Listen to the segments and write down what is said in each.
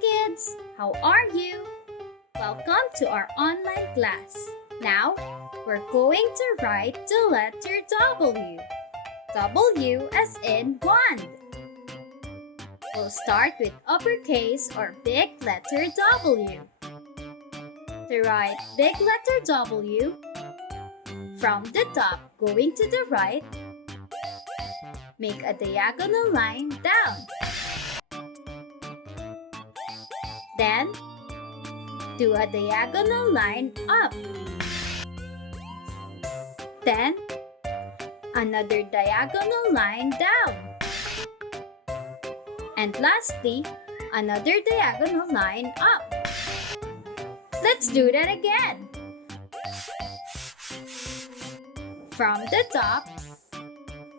kids! How are you? Welcome to our online class. Now, we're going to write the letter W. W as in wand. We'll start with uppercase or big letter W. To write big letter W, from the top going to the right, make a diagonal line down. Then, do a diagonal line up. Then, another diagonal line down. And lastly, another diagonal line up. Let's do that again. From the top,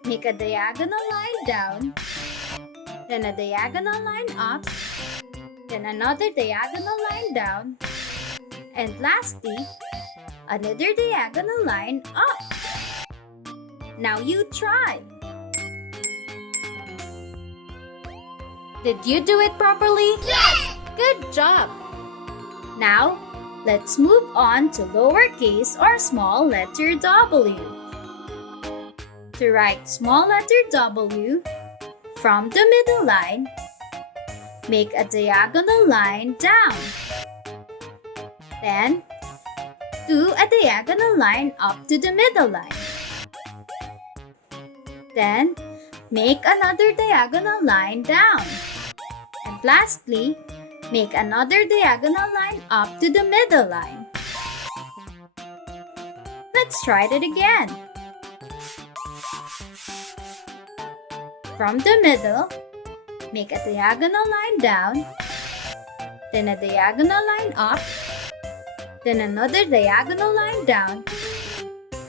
make a diagonal line down, then a diagonal line up, then another diagonal line down, and lastly, another diagonal line up. Now you try. Did you do it properly? Yes! Good job! Now, let's move on to lowercase or small letter W. To write small letter W, from the middle line, make a diagonal line down. Then, do a diagonal line up to the middle line. Then, make another diagonal line down. And lastly, make another diagonal line up to the middle line. Let's try it again. From the middle, make a diagonal line down, then a diagonal line up, then another diagonal line down,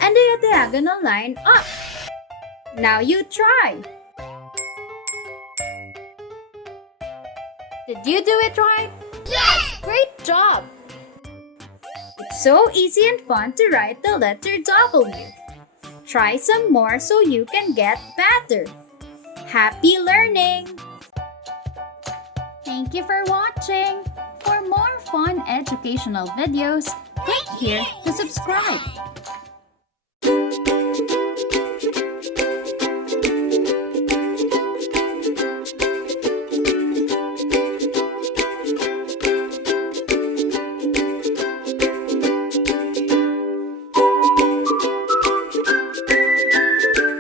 and a diagonal line up. Now you try. Did you do it right? Yes! Great job! It's so easy and fun to write the letter W. Try some more so you can get better. Happy learning! Thank you for watching. For more fun educational videos, click here to subscribe.